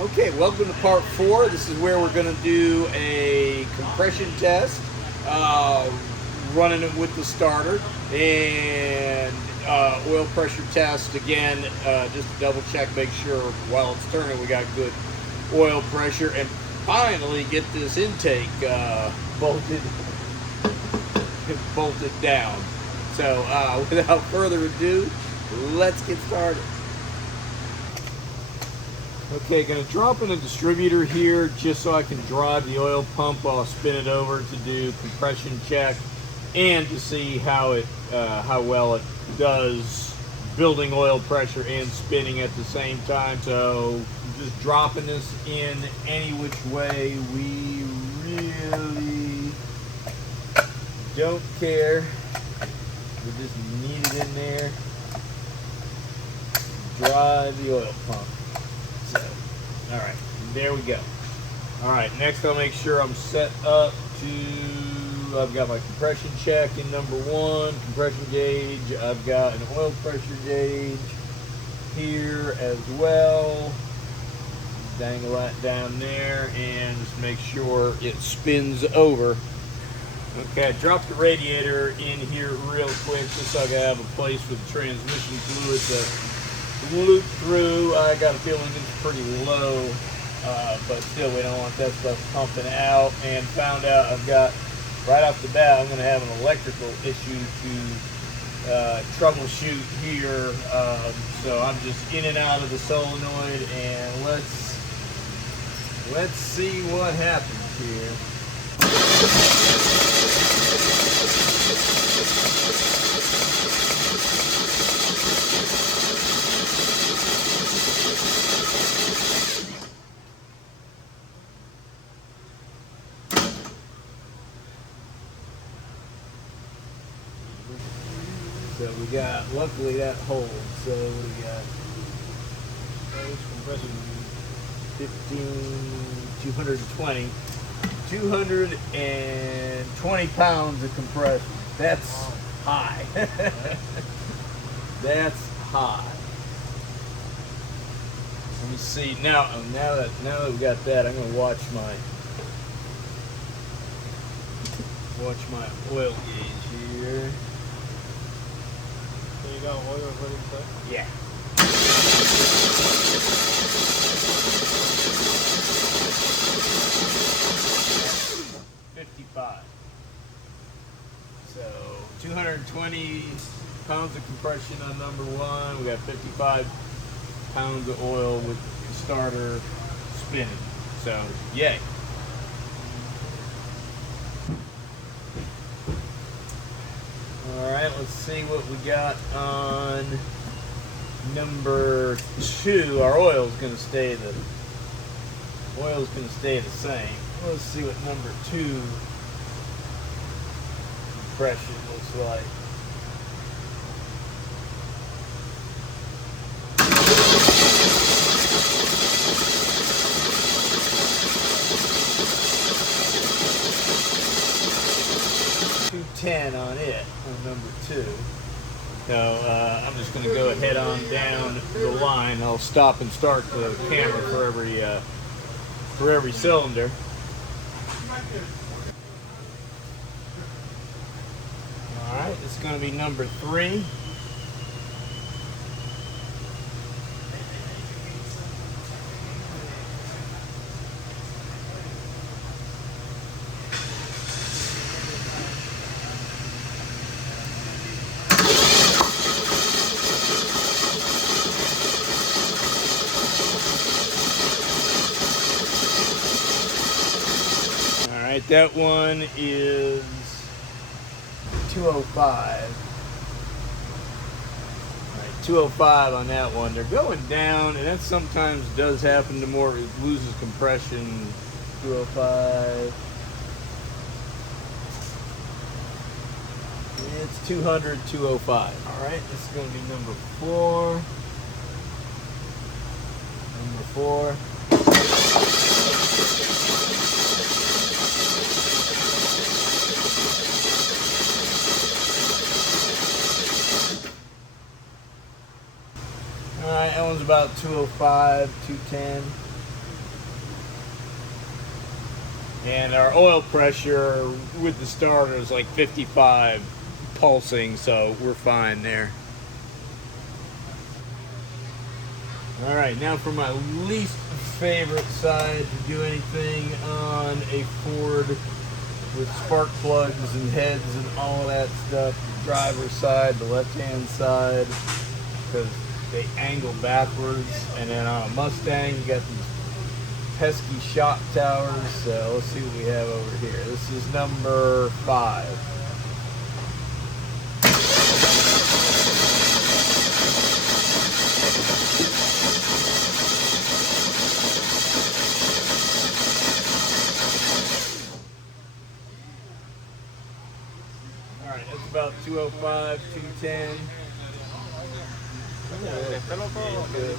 Okay, welcome to part 4. This is where we're going to do a compression test, running it with the starter, and oil pressure test again, just to double check, make sure while it's turning we got good oil pressure, and finally get this intake bolted down. So without further ado, let's get started. Okay, going to drop in a distributor here just so I can drive the oil pump while I spin it over to do compression check and to see how well it does building oil pressure and spinning at the same time. So just dropping this in any which way, we really don't care. We just need it in there. Drive the oil pump. So, all right, there we go. All right, next I'll make sure I'm set up to, I've got my compression check in number 1, compression gauge. I've got an oil pressure gauge here as well. Dangle that down there and just make sure it spins over. Okay, I dropped the radiator in here real quick just so I can have a place for the transmission fluid to loop through. I got a feeling it's pretty low, but still we don't want that stuff pumping out. And found out I've got, right off the bat, I'm going to have an electrical issue to troubleshoot here. So I'm just in and out of the solenoid, and let's see what happens here. So we got, luckily that holds, so we got compression 220 pounds of compression. That's high. That's high. Let me see, now that we got that, I'm gonna watch my oil gauge here. You got oil ready to go? Yeah. $55. So 220 pounds of compression on number 1. We got 55 pounds of oil with the starter spinning. So yay. Alright, let's see what we got on number 2. Our oil's gonna stay the same. Let's see what number 2 compression looks like. $210 on it, on number 2. So I'm just going to go ahead on down the line. I'll stop and start the camera for every cylinder. All right, it's going to be number 3. Alright, that one is 205. Alright, 205 on that one. They're going down, and that sometimes does happen the more it loses compression. 205. It's 200, 205. Alright, this is going to be number 4. Number 4. Alright, that one's about 205, 210. And our oil pressure with the starter is like 55 pulsing, so we're fine there. All right, now for my least favorite side to do anything on a Ford with spark plugs and heads and all of that stuff. The driver's side, the left-hand side, because they angle backwards. And then on a Mustang, you got these pesky shock towers. So let's see what we have over here. This is number 5. All right, that's about 205, 210. Good.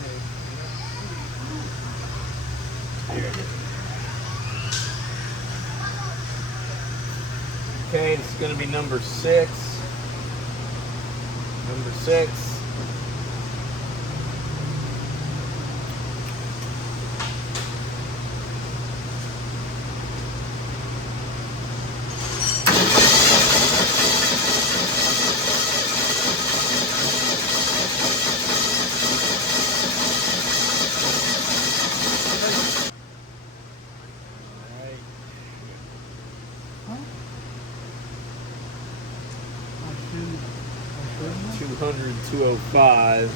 Okay, this is going to be number 6. Number 6. All right. 200, 205.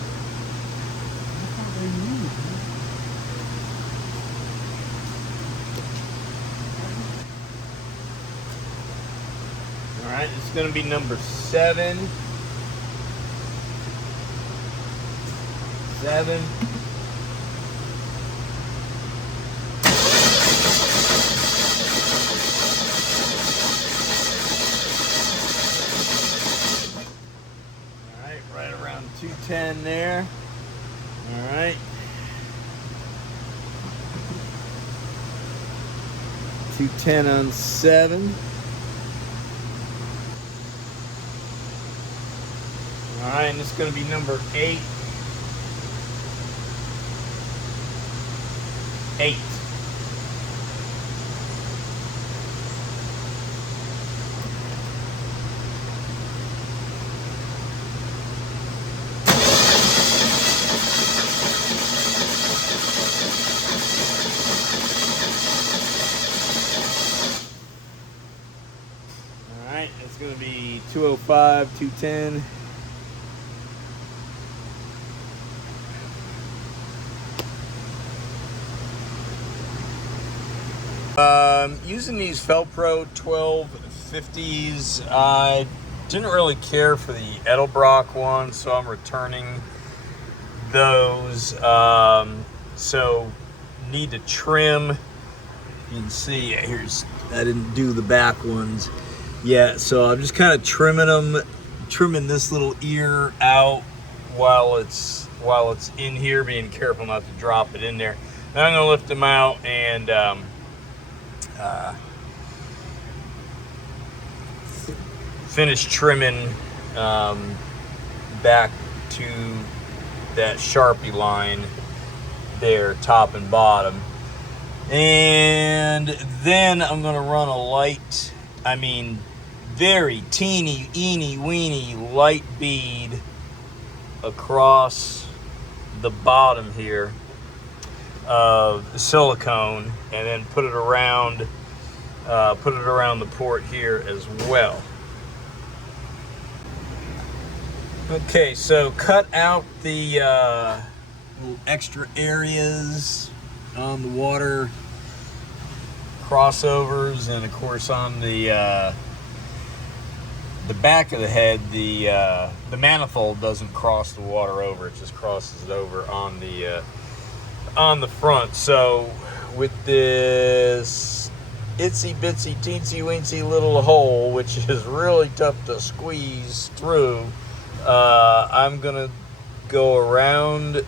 All right, it's going to be number 7. 7. All right, right around 210 there. All right. 210 on 7. All right, and it's going to be number 8. 8. All right, it's going to be 205, 210. Using these Felpro 1250s, I didn't really care for the Edelbrock ones, so I'm returning those. So need to trim. You can see here's, I didn't do the back ones yet, so I'm just kind of trimming this little ear out while it's in here, being careful not to drop it in there. Now I'm gonna lift them out and finish trimming back to that Sharpie line there, top and bottom. And then I'm gonna run a light, very teeny, weeny light bead across the bottom here of the silicone, and then put it around the port here as well. Okay, so cut out the little extra areas on the water crossovers, and of course on the back of the head, the manifold doesn't cross the water over; it just crosses it over on the front. So with this itsy bitsy teensy weensy little hole, which is really tough to squeeze through, I'm gonna go around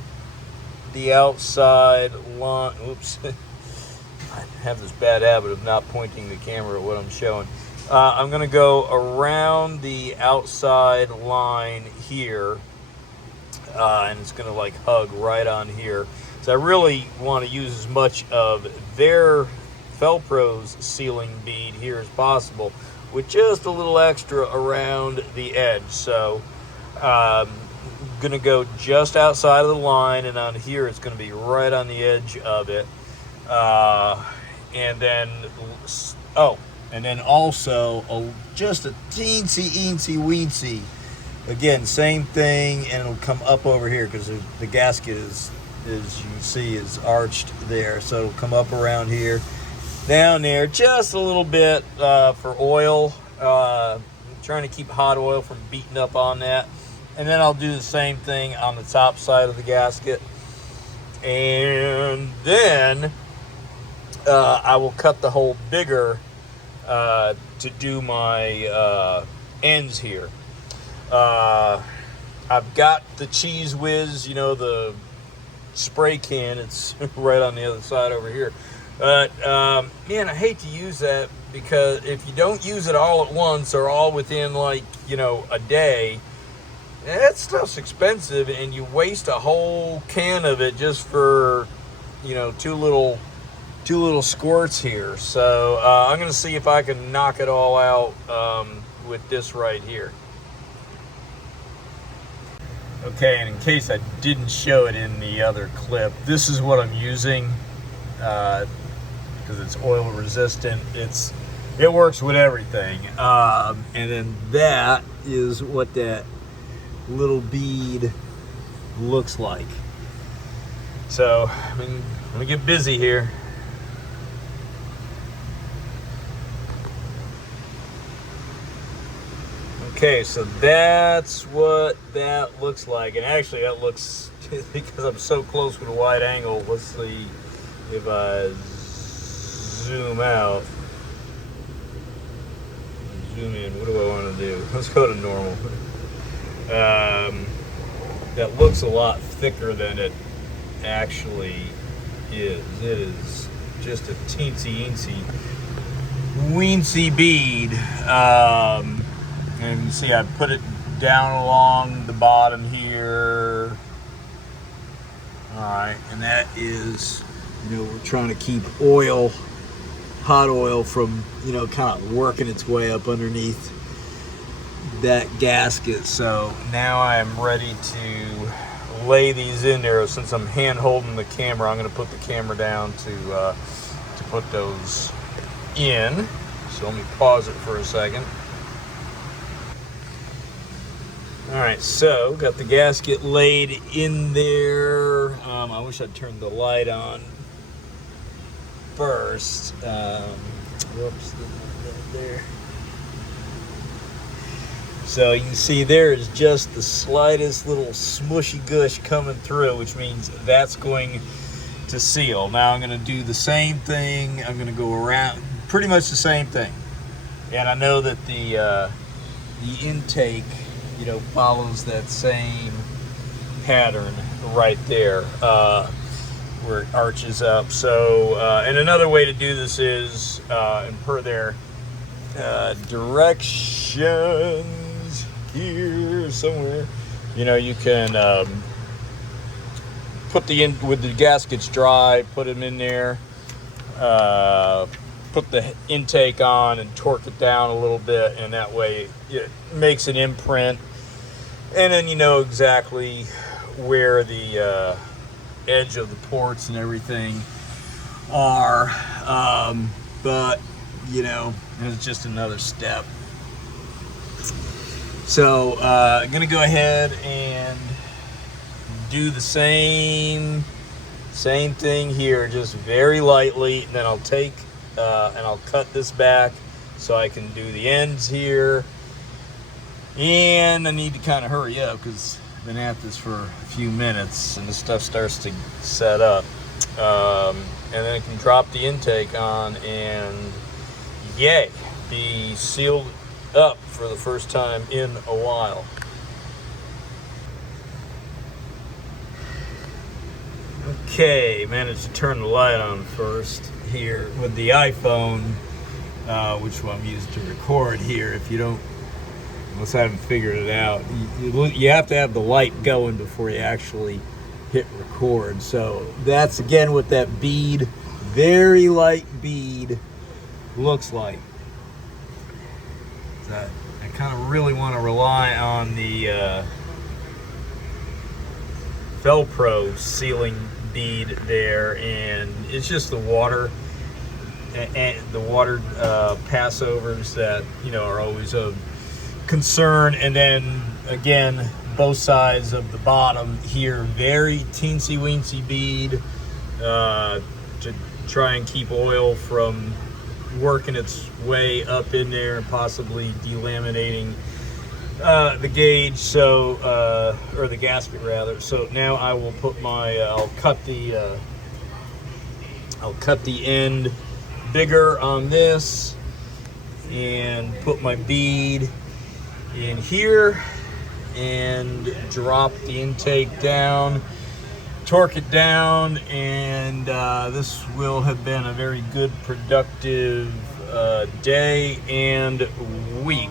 the outside line. Oops. I have this bad habit of not pointing the camera at what I'm showing. I'm gonna go around the outside line here, and it's gonna hug right on here. So I really want to use as much of their Felpro's sealing bead here as possible, with just a little extra around the edge. So gonna go just outside of the line, and on here it's gonna be right on the edge of it. And then also just a teensy weensy, again, same thing, and it'll come up over here because the gasket is, as you can see, is arched there. So it'll come up around here, down there, just a little bit for oil. I'm trying to keep hot oil from beating up on that. And then I'll do the same thing on the top side of the gasket. And then I will cut the hole bigger to do my ends here. I've got the Cheese Whiz, you know, the spray can. It's right on the other side over here. But man, I hate to use that, because if you don't use it all at once or all within, like, you know, a day, that stuff's expensive, and you waste a whole can of it just for, you know, two little squirts here. So I'm gonna see if I can knock it all out with this right here. Okay, and in case I didn't show it in the other clip, this is what I'm using, because it's oil resistant. It works with everything. And then that is what that little bead looks like. So I'm gonna get busy here. Okay, so that's what that looks like. And actually that looks, because I'm so close with a wide angle, let's see if I zoom out. Zoom in, what do I want to do? Let's go to normal. That looks a lot thicker than it actually is. It is just a teensy weensy bead. And you see I put it down along the bottom here. Alright, and that is, you know, we're trying to keep oil, hot oil, from, you know, kind of working its way up underneath that gasket. So now I'm ready to lay these in there. Since I'm hand holding the camera, I'm going to put the camera down to put those in. So let me pause it for a second. Alright, so got the gasket laid in there. I wish I'd turned the light on first. Whoops, there. So you can see there is just the slightest little smushy gush coming through, which means that's going to seal. Now I'm going to do the same thing. I'm going to go around, pretty much the same thing. And I know that the intake, you know, follows that same pattern right there, where it arches up. So, and another way to do this is, and per their directions here somewhere, you know, you can put with the gaskets dry, put them in there, put the intake on and torque it down a little bit, and that way it makes an imprint, and then you know exactly where the edge of the ports and everything are. But you know, it's just another step. So I'm gonna go ahead and do the same thing here, just very lightly, and then I'll take and I'll cut this back so I can do the ends here. And I need to kind of hurry up because I've been at this for a few minutes and the stuff starts to set up. And then I can drop the intake on and yay, be sealed up for the first time in a while. Okay, managed to turn the light on first here with the iPhone, which I'm using to record here. If you don't, unless I haven't figured it out, you have to have the light going before you actually hit record. So that's again what that bead very light bead looks like. So I kind of really want to rely on the Velcro sealing bead there, and it's just the water and the water passovers that, you know, are always a concern. And then again, both sides of the bottom here, very teensy weensy bead to try and keep oil from working its way up in there and possibly delaminating the gauge, so or the gasket rather. So now I will put my I'll cut the end bigger on this and put my bead in here and drop the intake down, torque it down, and this will have been a very good productive day and week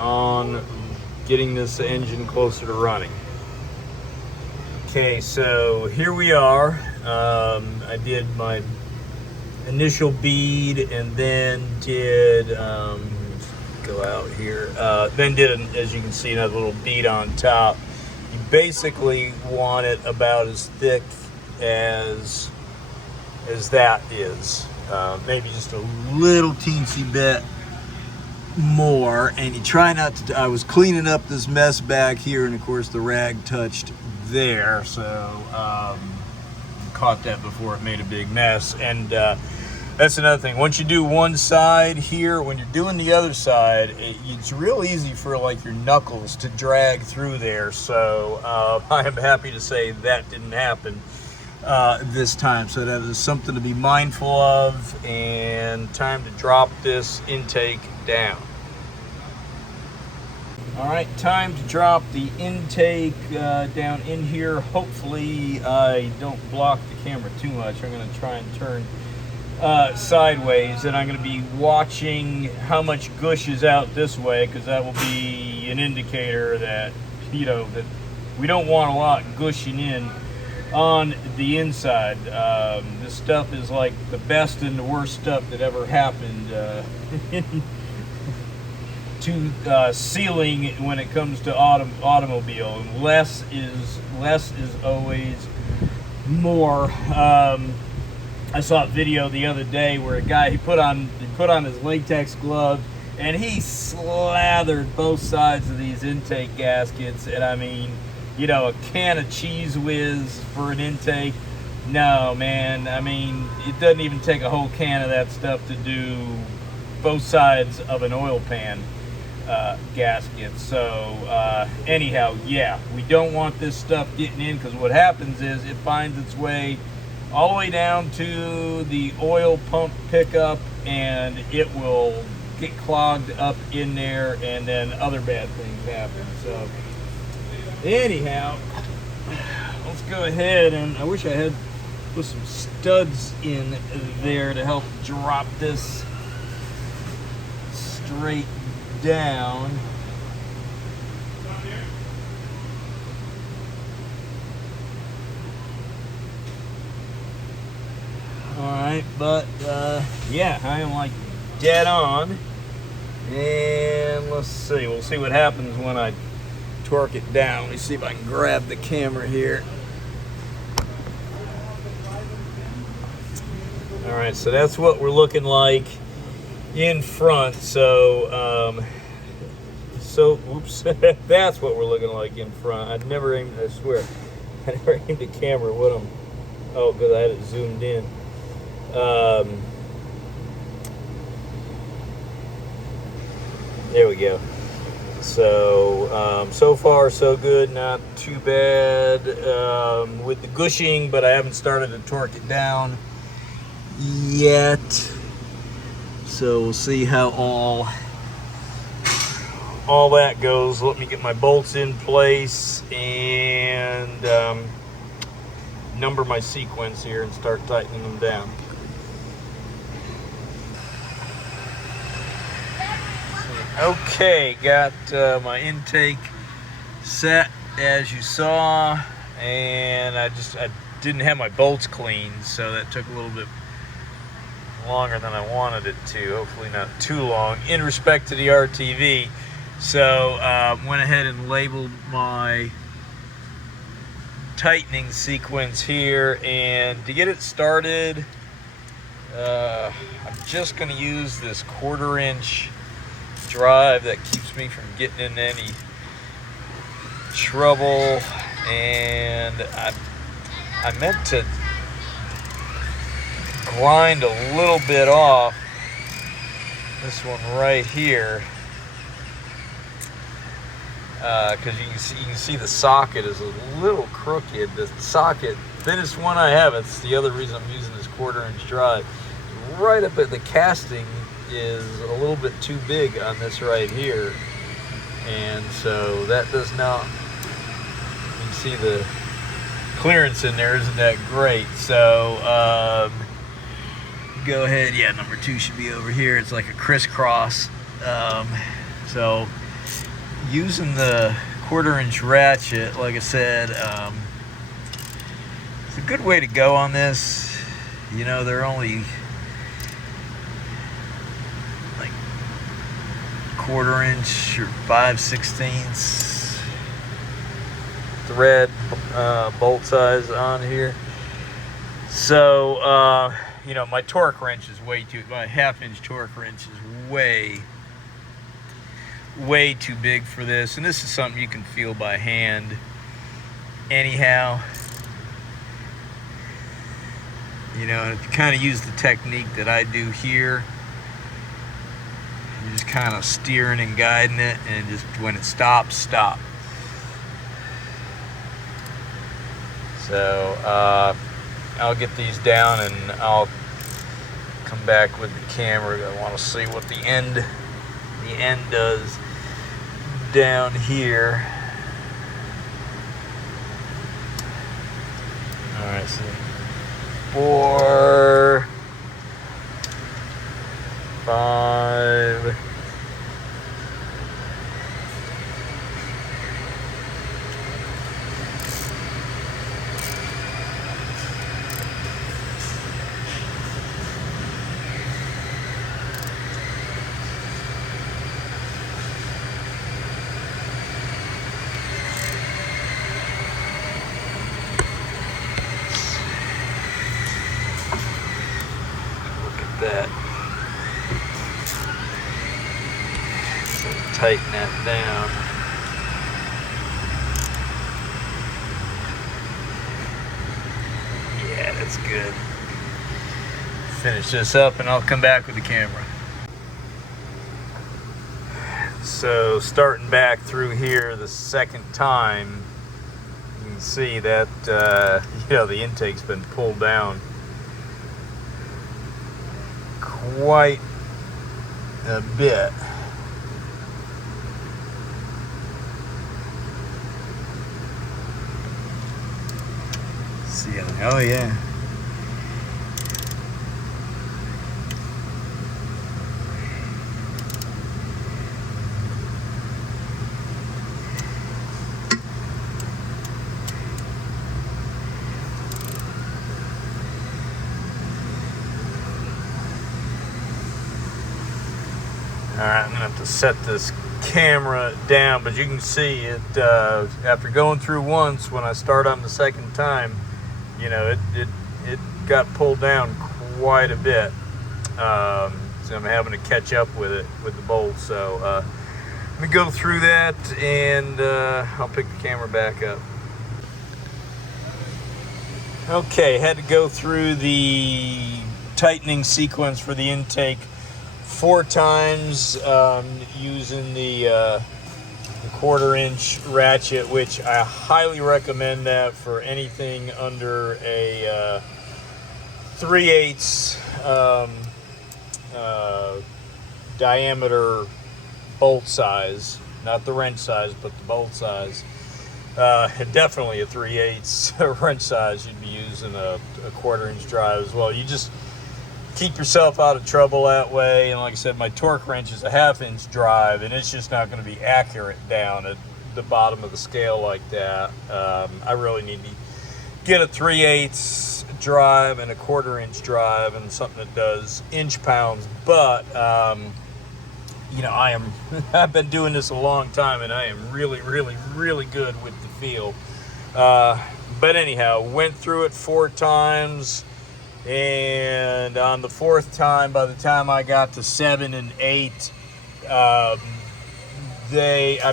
on getting this engine closer to running. Okay, so here we are. I did my initial bead and then did go out here, then did as you can see, another little bead on top. You basically want it about as thick as that is, maybe just a little teensy bit more, and you try not to. I was cleaning up this mess back here, and of course the rag touched there, so caught that before it made a big mess. And that's another thing. Once you do one side here, when you're doing the other side, it's real easy for like your knuckles to drag through there. So I am happy to say that didn't happen this time. So that is something to be mindful of, and time to drop this intake down. All right, time to drop the intake down in here. Hopefully I don't block the camera too much. I'm going to try and turn sideways, and I'm going to be watching how much gush is out this way, because that will be an indicator that, you know, that we don't want a lot gushing in on the inside. This stuff is like the best and the worst stuff that ever happened to sealing when it comes to automobile. And less is always more. I saw a video the other day where a guy, he put on his latex gloves and he slathered both sides of these intake gaskets. And I mean, you know, a can of Cheese Whiz for an intake? No, man. I mean, it doesn't even take a whole can of that stuff to do both sides of an oil pan gasket. So anyhow, yeah, we don't want this stuff getting in, because what happens is it finds its way all the way down to the oil pump pickup, and it will get clogged up in there, and then other bad things happen. So anyhow, let's go ahead, and I wish I had put some studs in there to help drop this straight down. Alright, but yeah, I am like dead on. And let's see, we'll see what happens when I torque it down. Let me see if I can grab the camera here. Alright, so that's what we're looking like in front. So oops, that's what we're looking like in front. I swear, I never aimed the camera with them. Oh, because I had it zoomed in. There we go. So so far so good, not too bad with the gushing, but I haven't started to torque it down yet. So we'll see how all that goes. Let me get my bolts in place and number my sequence here and start tightening them down. Okay, got my intake set as you saw, and I didn't have my bolts cleaned, so that took a little bit longer than I wanted it to. Hopefully not too long in respect to the RTV. So went ahead and labeled my tightening sequence here, and to get it started, I'm just going to use this 1/4 inch drive that keeps me from getting in any trouble. And I meant to grind a little bit off this one right here, because you can see the socket is a little crooked. The socket, thinnest one I have, it's the other reason I'm using this 1/4 inch drive. Right up at the casting is a little bit too big on this right here, and so that does not, you can see the clearance in there isn't that great. So go ahead, yeah, number 2 should be over here. It's like a crisscross. So using the 1/4 inch ratchet, like I said, it's a good way to go on this. You know, they're only like 1/4 inch or 5/16 thread bolt size on here. So you know, my torque wrench is my 1/2 inch torque wrench is way too big for this, and this is something you can feel by hand anyhow. You know, and if you kind of use the technique that I do here, you're just kind of steering and guiding it, and just when it stops, stop. So I'll get these down and I'll come back with the camera. I want to see what the end does down here. All right, so 4, 5. That. So tighten that down. Yeah, that's good. Finish this up and I'll come back with the camera. So starting back through here the second time, you can see that you know, the intake's been pulled down quite a bit. See, oh yeah. Alright, I'm going to have to set this camera down, but you can see it, after going through once, when I start on the second time, you know, it got pulled down quite a bit. So I'm having to catch up with it, with the bolts. So let me go through that and I'll pick the camera back up. Okay, had to go through the tightening sequence for the intake 4 times using the 1/4 inch ratchet, which I highly recommend that for anything under a 3/8 diameter bolt size, not the wrench size, but the bolt size. Definitely a 3/8 wrench size. You'd be using a 1/4 inch drive as well. You just keep yourself out of trouble that way. And like I said, my torque wrench is a 1/2 inch drive, and it's just not going to be accurate down at the bottom of the scale like that. I really need to get a 3/8 drive and a 1/4 inch drive and something that does inch pounds. But you know, I've been doing this a long time, and I am really good with the feel. But anyhow, went through it 4 times, and on the 4th time, by the time I got to 7 and 8, I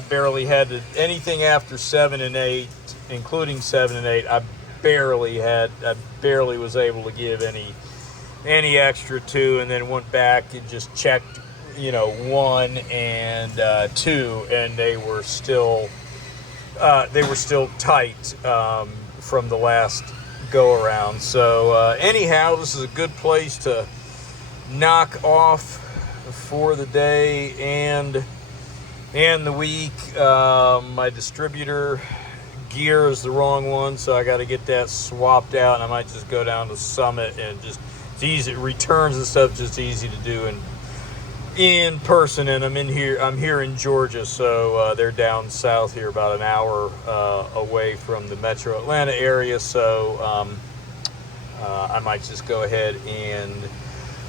barely had anything after 7 and 8, including 7 and 8. I barely was able to give any extra to, and then went back and just checked, you know, 1 and 2, and they were still tight from the last go around. So anyhow, this is a good place to knock off for the day and the week. My distributor gear is the wrong one, so I got to get that swapped out, and I might just go down to Summit, and just, it's easy, returns and stuff just easy to do in person. And I'm here in Georgia, so they're down south here, about an hour away from the metro Atlanta area. So I might just go ahead and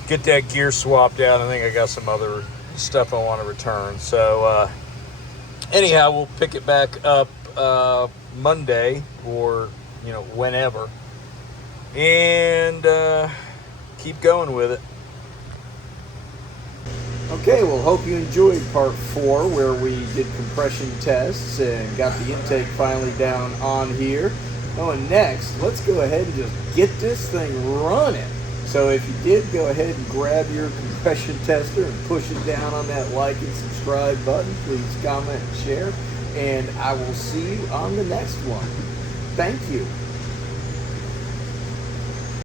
get that gear swapped out. I think I got some other stuff I want to return. So anyhow, we'll pick it back up Monday, or, you know, whenever, and keep going with it. Okay, well, hope you enjoyed part 4, where we did compression tests and got the intake finally down on here. Oh, and next, let's go ahead and just get this thing running. So if you did, go ahead and grab your compression tester and push it down on that like and subscribe button. Please comment and share, and I will see you on the next one. Thank you.